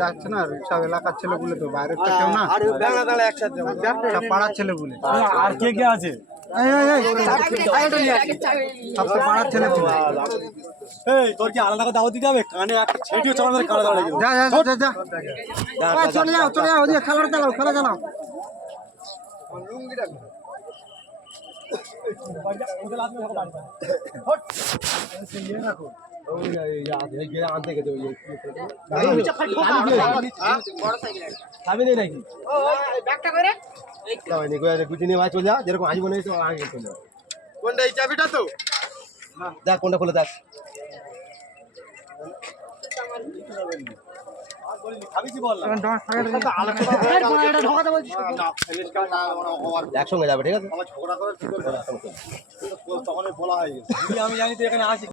যাচ্ছে না সব এলাকার ছেলেগুলো তো বাইরের তো কেউ না পাড়ার ছেলেগুলো আর কে কে আছে সবচেয়ে পাড়ার ছেলে তোর কি আলাদা দাওয়াত দিতে হবে কানে একটা ছেটিও চলে কানে দাঁড়িয়ে গেল চলে যাও ওদিকে খেলা চালাও যেরকম আজ মনে হয়েছে কোনটা এই চাবিটা তো দেখ কোনটা খুলে দেখ একসঙ্গে যাবে ঠিক আছে আমি জানি তুই এখানে আসি